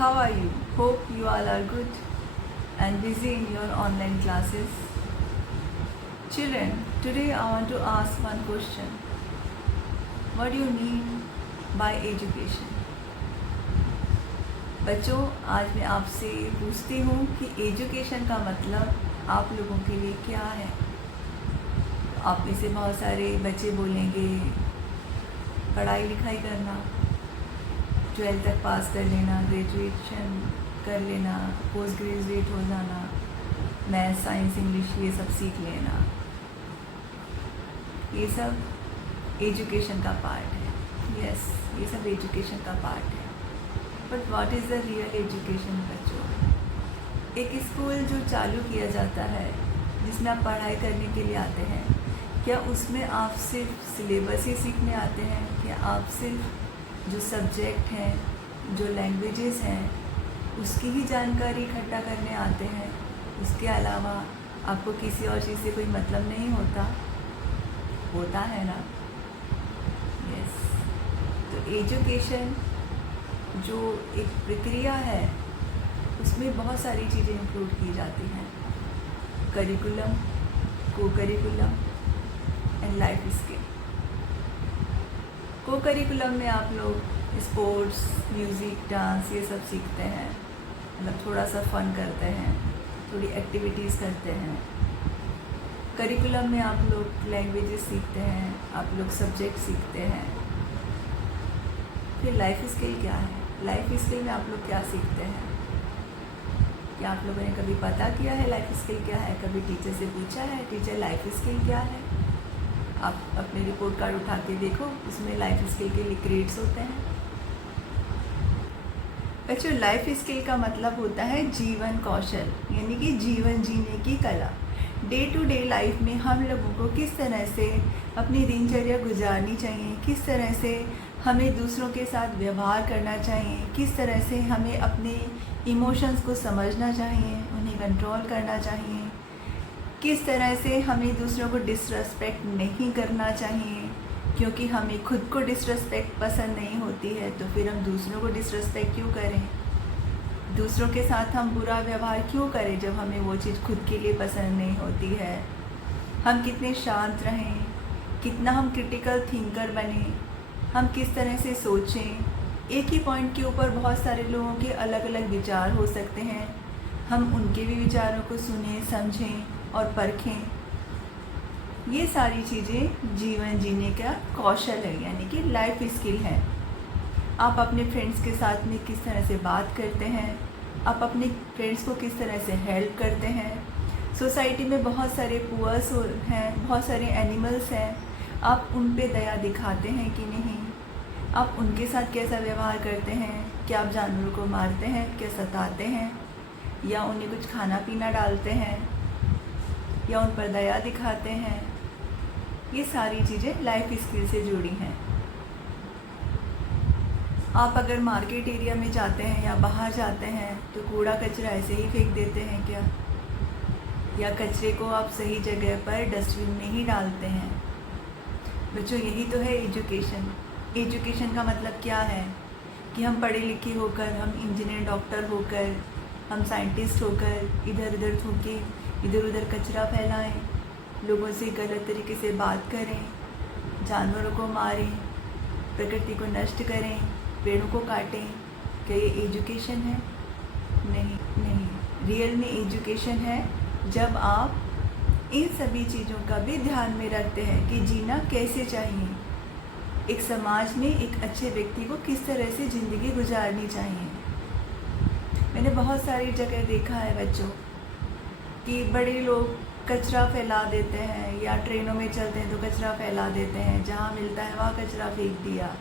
how are you? Hope you all are good and busy in your online classes. Children, today I want to ask one question. What do you mean by education? बच्चों, आज मैं आपसे पूछती हूँ कि education का मतलब आप लोगों के लिए क्या है। आप में से बहुत सारे बच्चे बोलेंगे पढ़ाई लिखाई करना, 12th तक पास कर लेना, ग्रेजुएशन कर लेना, पोस्ट ग्रेजुएट हो जाना, मैथ साइंस इंग्लिश ये सब सीख लेना, ये सब एजुकेशन का पार्ट है। यस, ये सब एजुकेशन का पार्ट है। But what is the real education बच्चों? एक स्कूल जो चालू किया जाता है जिसमें आप पढ़ाई करने के लिए आते हैं, क्या उसमें आप सिर्फ सिलेबस ही सीखने आते हैं? क्या आप सिर्फ जो सब्जेक्ट हैं, जो लैंग्वेजेस हैं, उसकी ही जानकारी इकट्ठा करने आते हैं? उसके अलावा आपको किसी और चीज़ से कोई मतलब नहीं होता? होता है ना? यस। तो एजुकेशन जो एक प्रक्रिया है उसमें बहुत सारी चीज़ें इंक्लूड की जाती हैं। करिकुलम, को करिकुलम एंड लाइफ स्किल। को करिकुलम में आप लोग स्पोर्ट्स, म्यूज़िक, डांस ये सब सीखते हैं, मतलब थोड़ा सा फन करते हैं, थोड़ी एक्टिविटीज़ करते हैं। करिकुलम में आप लोग लैंग्वेजेस सीखते हैं, आप लोग सब्जेक्ट सीखते हैं। फिर लाइफ स्किल क्या है? लाइफ स्किल में आप लोग क्या सीखते हैं? क्या आप लोगों ने कभी पता किया है लाइफ स्किल क्या है? कभी टीचर से पूछा है, टीचर लाइफ स्किल क्या है? आप अपने रिपोर्ट कार्ड उठा के देखो, उसमें लाइफ स्किल के लिए ग्रेड्स होते हैं। बच्चों, लाइफ स्किल का मतलब होता है जीवन कौशल, यानी कि जीवन जीने की कला। डे टू डे लाइफ में हम लोगों को किस तरह से अपनी दिनचर्या गुजारनी चाहिए, किस तरह से हमें दूसरों के साथ व्यवहार करना चाहिए, किस तरह से हमें अपने इमोशंस को समझना चाहिए, उन्हें कंट्रोल करना चाहिए, किस तरह से हमें दूसरों को डिसरेस्पेक्ट नहीं करना चाहिए, क्योंकि हमें खुद को डिसरेस्पेक्ट पसंद नहीं होती है तो फिर हम दूसरों को डिसरेस्पेक्ट क्यों करें? दूसरों के साथ हम बुरा व्यवहार क्यों करें जब हमें वो चीज़ खुद के लिए पसंद नहीं होती है? हम कितने शांत रहें, कितना हम क्रिटिकल थिंकर बने, हम किस तरह से सोचें। एक ही पॉइंट के ऊपर बहुत सारे लोगों के अलग अलग विचार हो सकते हैं, हम उनके भी विचारों को सुनें, समझें और परखें। ये सारी चीज़ें जीवन जीने का कौशल है, यानी कि लाइफ स्किल है। आप अपने फ्रेंड्स के साथ में किस तरह से बात करते हैं, आप अपने फ्रेंड्स को किस तरह से हेल्प करते हैं। सोसाइटी में बहुत सारे पुअर्स हैं, बहुत सारे एनिमल्स हैं, आप उन पे दया दिखाते हैं कि नहीं? आप उनके साथ कैसा व्यवहार करते हैं? क्या आप जानवरों को मारते हैं, क्या सताते हैं, या उन्हें कुछ खाना पीना डालते हैं, या उन पर दया दिखाते हैं? ये सारी चीज़ें लाइफ स्किल से जुड़ी हैं। आप अगर मार्केट एरिया में जाते हैं या बाहर जाते हैं तो कूड़ा कचरा ऐसे ही फेंक देते हैं क्या? या कचरे को आप सही जगह पर डस्टबिन में ही डालते हैं? बच्चों, यही तो है एजुकेशन। एजुकेशन का मतलब क्या है कि हम पढ़े लिखे होकर, हम इंजीनियर, डॉक्टर होकर, हम साइंटिस्ट होकर इधर उधर थूकें, इधर उधर कचरा फैलाएं, लोगों से गलत तरीके से बात करें, जानवरों को मारें, प्रकृति को नष्ट करें, पेड़ों को काटें। क्या ये एजुकेशन है? नहीं नहीं। रियल में एजुकेशन है जब आप इन सभी चीज़ों का भी ध्यान में रखते हैं कि जीना कैसे चाहिए, एक समाज में एक अच्छे व्यक्ति को किस तरह से ज़िंदगी गुजारनी चाहिए। मैंने बहुत सारी जगह देखा है बच्चों कि बड़े लोग कचरा फैला देते हैं, या ट्रेनों में चलते हैं तो कचरा फैला देते हैं, जहाँ मिलता है वहाँ कचरा फेंक दिया।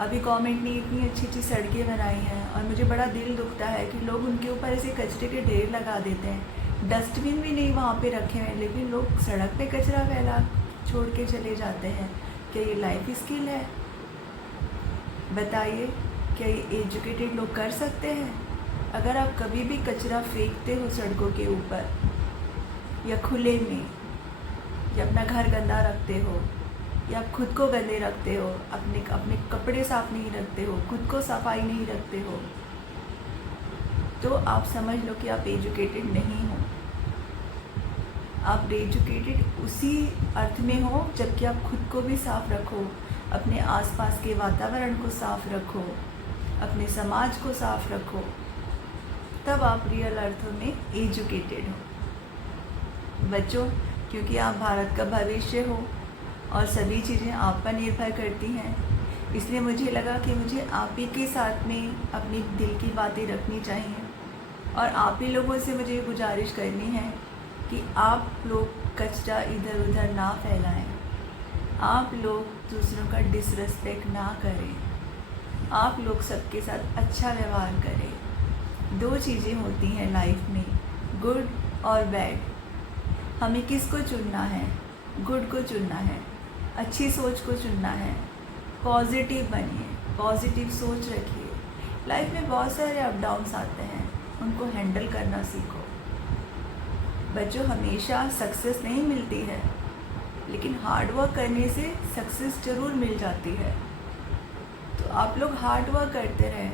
अभी गवर्नमेंट ने इतनी अच्छी अच्छी सड़कें बनाई हैं और मुझे बड़ा दिल दुखता है कि लोग उनके ऊपर ऐसे कचरे के ढेर लगा देते हैं, डस्टबिन भी नहीं वहाँ पे रखे हुए, लेकिन लोग सड़क पे कचरा फैला छोड़ के चले जाते हैं। क्या ये लाइफ स्किल है? बताइए, क्या ये एजुकेटेड लोग कर सकते हैं? अगर आप कभी भी कचरा फेंकते हो सड़कों के ऊपर या खुले में, या अपना घर गंदा रखते हो, या आप खुद को गंदे रखते हो, अपने कपड़े साफ़ नहीं रखते हो, खुद को सफाई नहीं रखते हो, तो आप समझ लो कि आप एजुकेटेड नहीं हो। आप एजुकेटेड उसी अर्थ में हो जबकि आप खुद को भी साफ रखो, अपने आसपास के वातावरण को साफ रखो, अपने समाज को साफ रखो, तब आप रियल अर्थों में एजुकेटेड हो। बच्चों, क्योंकि आप भारत का भविष्य हो और सभी चीज़ें आप पर निर्भर करती हैं, इसलिए मुझे लगा कि मुझे आप ही के साथ में अपनी दिल की बातें रखनी चाहिए और आप ही लोगों से मुझे गुजारिश करनी है कि आप लोग कचरा इधर उधर ना फैलाएं, आप लोग दूसरों का डिसरिस्पेक्ट ना करें, आप लोग सबके साथ अच्छा व्यवहार करें। दो चीज़ें होती हैं लाइफ में, गुड और बैड। हमें किसको चुनना है? गुड को चुनना है, अच्छी सोच को चुनना है, पॉजिटिव बनिए, पॉजिटिव सोच रखिए। लाइफ में बहुत सारे अप डाउन्स आते हैं, उनको हैंडल करना सीखो। बच्चों, हमेशा सक्सेस नहीं मिलती है, लेकिन हार्ड वर्क करने से सक्सेस ज़रूर मिल जाती है। तो आप लोग हार्ड वर्क करते रहें,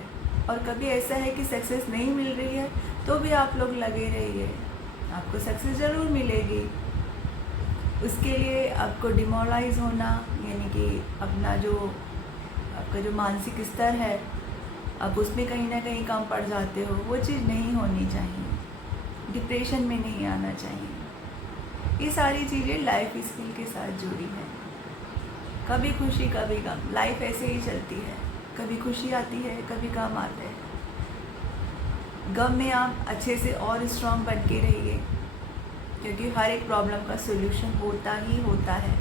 और कभी ऐसा है कि सक्सेस नहीं मिल रही है तो भी आप लोग लगे रहिए, आपको सक्सेस ज़रूर मिलेगी। उसके लिए आपको डिमोरलाइज होना, यानी कि आपका जो मानसिक स्तर है, आप उसमें कहीं ना कहीं कम पड़ जाते हो, वो चीज़ नहीं होनी चाहिए। डिप्रेशन में नहीं आना चाहिए। ये सारी चीज़ें लाइफ स्किल के साथ जुड़ी हैं। कभी खुशी कभी गम, लाइफ ऐसे ही चलती है, कभी खुशी आती है कभी गम आते हैं। गम में आप अच्छे से और स्ट्रांग बन के रहिए, क्योंकि हर एक प्रॉब्लम का सोल्यूशन होता ही होता है।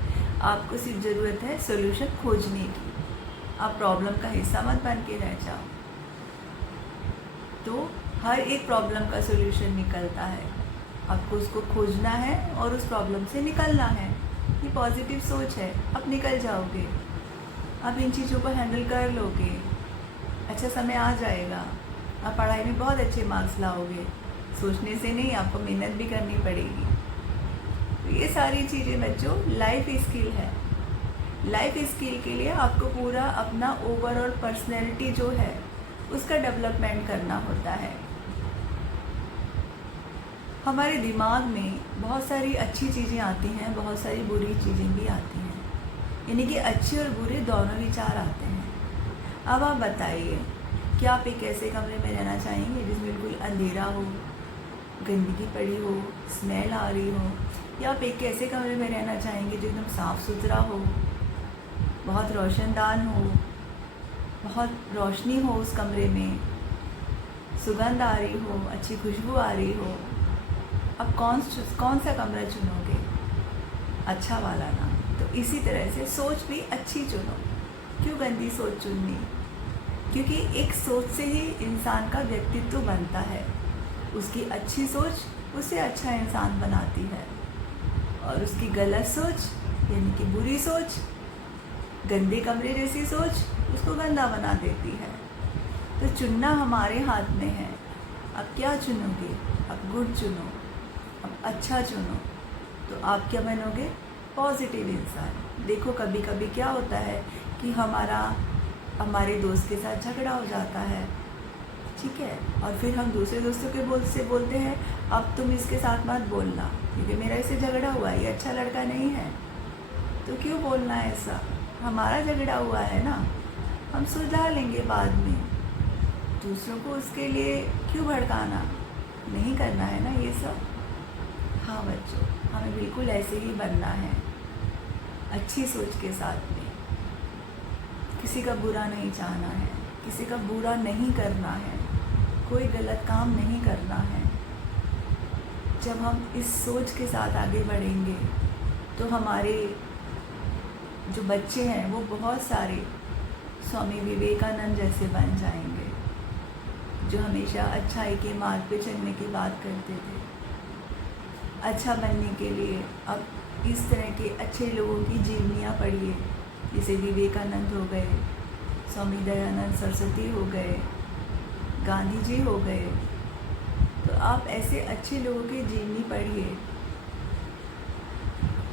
आपको सिर्फ ज़रूरत है सोल्यूशन खोजने की। आप प्रॉब्लम का हिस्सा मत बन के रह जाओ। तो हर एक प्रॉब्लम का सोल्यूशन निकलता है, आपको उसको खोजना है और उस प्रॉब्लम से निकलना है। ये पॉजिटिव सोच है, आप निकल जाओगे, आप इन चीज़ों को हैंडल कर लोगे, अच्छा समय आ जाएगा, आप पढ़ाई में बहुत अच्छे मार्क्स लाओगे। सोचने से नहीं, आपको मेहनत भी करनी पड़ेगी। तो ये सारी चीज़ें बच्चों लाइफ स्किल है। लाइफ स्किल के लिए आपको पूरा अपना ओवरऑल पर्सनैलिटी जो है उसका डेवलपमेंट करना होता है। हमारे दिमाग में बहुत सारी अच्छी चीज़ें आती हैं, बहुत सारी बुरी चीज़ें भी आती हैं, यानी कि अच्छे और बुरे दोनों विचार आते हैं। अब आप बताइए कि आप एक ऐसे कमरे में रहना चाहेंगे जिसमें बिल्कुल अंधेरा हो, गंदगी पड़ी हो, स्मेल आ रही हो, या आप एक ऐसे कमरे में रहना चाहेंगे जो एकदम साफ़ सुथरा हो, बहुत रोशनदान हो, बहुत रोशनी हो उस कमरे में, सुगंध आ रही हो, अच्छी खुशबू आ रही हो? अब कौन सा कमरा चुनोगे? अच्छा वाला ना। तो इसी तरह से सोच भी अच्छी चुनो। क्यों गंदी सोच चुननी? क्योंकि एक सोच से ही इंसान का व्यक्तित्व बनता है। उसकी अच्छी सोच उसे अच्छा इंसान बनाती है, और उसकी गलत सोच यानी कि बुरी सोच, गंदे कमरे जैसी सोच उसको गंदा बना देती है। तो चुनना हमारे हाथ में है। अब क्या चुनोगे? अब गुड चुनो, अब अच्छा चुनो, तो आप क्या बनोगे? पॉजिटिव इंसान। देखो कभी कभी क्या होता है कि हमारे दोस्त के साथ झगड़ा हो जाता है, ठीक है, और फिर हम दूसरे दोस्तों के से बोलते हैं अब तुम इसके साथ मत बोलना क्योंकि मेरा इससे झगड़ा हुआ है, ये अच्छा लड़का नहीं है। तो क्यों बोलना है ऐसा? हमारा झगड़ा हुआ है ना, हम सुलझा लेंगे बाद में। दूसरों को उसके लिए क्यों भड़काना? नहीं करना है ना ये सब। हाँ बच्चों, हमें बिल्कुल ऐसे ही बनना है, अच्छी सोच के साथ में। किसी का बुरा नहीं चाहना है, किसी का बुरा नहीं करना है, कोई गलत काम नहीं करना है। जब हम इस सोच के साथ आगे बढ़ेंगे तो हमारे जो बच्चे हैं वो बहुत सारे स्वामी विवेकानंद जैसे बन जाएंगे, जो हमेशा अच्छाई के मार्ग पे चलने की बात करते थे। अच्छा बनने के लिए अब इस तरह के अच्छे लोगों की जीवनियाँ पढ़िए, जैसे विवेकानंद हो गए, स्वामी दयानंद सरस्वती हो गए, गांधी जी हो गए। तो आप ऐसे अच्छे लोगों की जीवनी पढ़िए।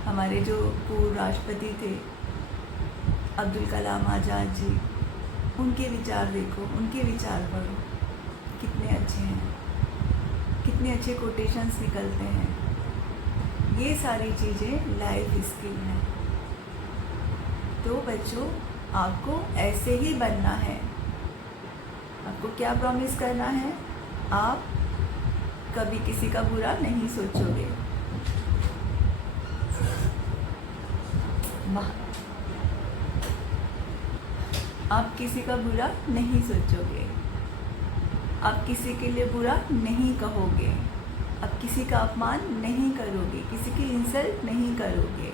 हमारे जो पूर्व राष्ट्रपति थे अब्दुल कलाम आज़ाद जी, उनके विचार देखो, उनके विचार पढ़ो, कितने अच्छे हैं। कितने अच्छे कोटेशंस निकलते हैं। ये सारी चीज़ें लाइफ स्किल हैं। तो बच्चों, आपको ऐसे ही बनना है। आपको क्या प्रॉमिस करना है? आप कभी किसी का बुरा नहीं सोचोगे। आप किसी का बुरा नहीं सोचोगे। आप किसी के लिए बुरा नहीं कहोगे। आप किसी का अपमान नहीं करोगे, किसी की इंसल्ट नहीं करोगे।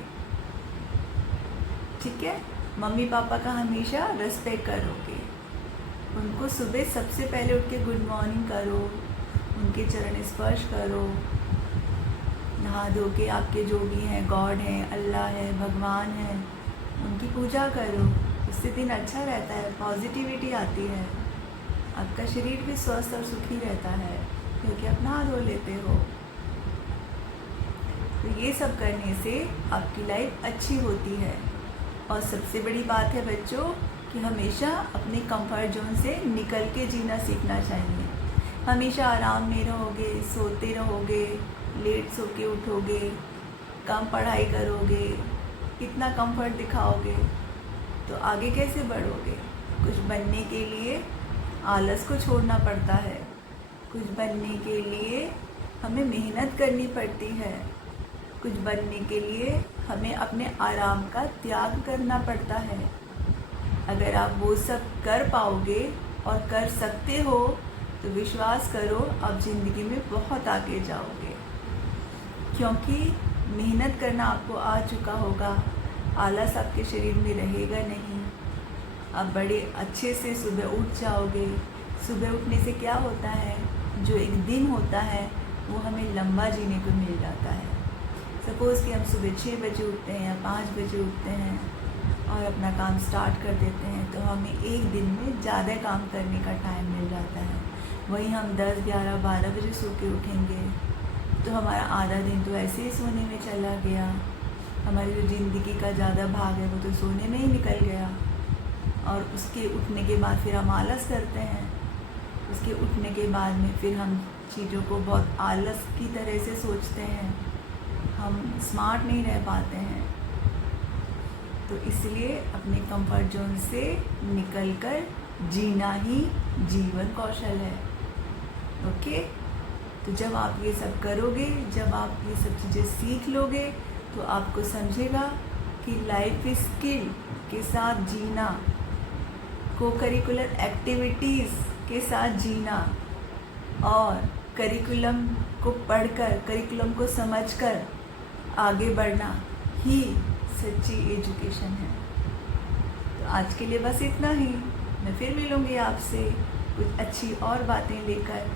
ठीक है? मम्मी पापा का हमेशा रिस्पेक्ट करोगे। उनको सुबह सबसे पहले उठ के गुड मॉर्निंग करो, उनके चरण स्पर्श करो, नहा धो के आपके जो भी हैं, गॉड हैं, अल्लाह है, भगवान है, उनकी पूजा करो। उससे दिन अच्छा रहता है, पॉजिटिविटी आती है, आपका शरीर भी स्वस्थ और सुखी रहता है क्योंकि आप नहा धो लेते हो। तो ये सब करने से आपकी लाइफ अच्छी होती है। और सबसे बड़ी बात है बच्चों कि हमेशा अपने कंफर्ट जोन से निकल के जीना सीखना चाहिए। हमेशा आराम में रहोगे, सोते रहोगे, लेट सो के उठोगे, कम पढ़ाई करोगे, इतना कंफर्ट दिखाओगे तो आगे कैसे बढ़ोगे? कुछ बनने के लिए आलस को छोड़ना पड़ता है। कुछ बनने के लिए हमें मेहनत करनी पड़ती है। कुछ बनने के लिए हमें अपने आराम का त्याग करना पड़ता है। अगर आप वो सब कर पाओगे और कर सकते हो तो विश्वास करो आप ज़िंदगी में बहुत आगे जाओगे, क्योंकि मेहनत करना आपको आ चुका होगा। आलस आपके शरीर में रहेगा नहीं। आप बड़े अच्छे से सुबह उठ जाओगे। सुबह उठने से क्या होता है, जो एक दिन होता है वो हमें लंबा जीने को मिल जाता है। सपोज़ कि हम सुबह 6 बजे उठते हैं या 5 बजे उठते हैं और अपना काम स्टार्ट कर देते हैं तो हमें एक दिन में ज़्यादा काम करने का टाइम मिल जाता है। वहीं हम 10, 11, 12 बजे सो के उठेंगे तो हमारा आधा दिन तो ऐसे ही सोने में चला गया। हमारी जो ज़िंदगी का ज़्यादा भाग है वो तो सोने में ही निकल गया। और उसके उठने के बाद फिर हम आलस करते हैं। उसके उठने के बाद में फिर हम चीज़ों को बहुत आलस की तरह से सोचते हैं। हम स्मार्ट नहीं रह पाते हैं। तो इसलिए अपने कंफर्ट जोन से निकलकर जीना ही जीवन कौशल है। ओके? तो जब आप ये सब करोगे, जब आप ये सब चीज़ें सीख लोगे तो आपको समझेगा कि लाइफ स्किल के साथ जीना, को करिकुलर एक्टिविटीज़ के साथ जीना और करिकुलम को पढ़कर, करिकुलम को समझकर आगे बढ़ना ही सच्ची एजुकेशन है। तो आज के लिए बस इतना ही। मैं फिर मिलूँगी आपसे कुछ अच्छी और बातें लेकर।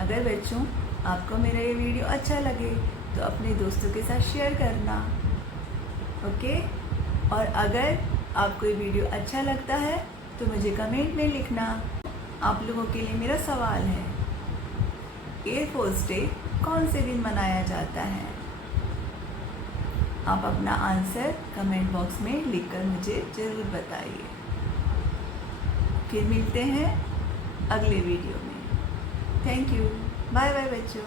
अगर बच्चों आपको मेरा ये वीडियो अच्छा लगे तो अपने दोस्तों के साथ शेयर करना। ओके? और अगर आपको ये वीडियो अच्छा लगता है तो मुझे कमेंट में लिखना। आप लोगों के लिए मेरा सवाल है, एयरफोर्स डे कौन से दिन मनाया जाता है? आप अपना आंसर कमेंट बॉक्स में लिखकर मुझे ज़रूर बताइए। फिर मिलते हैं अगले वीडियो में। Thank you. बाय बाय बच्चों।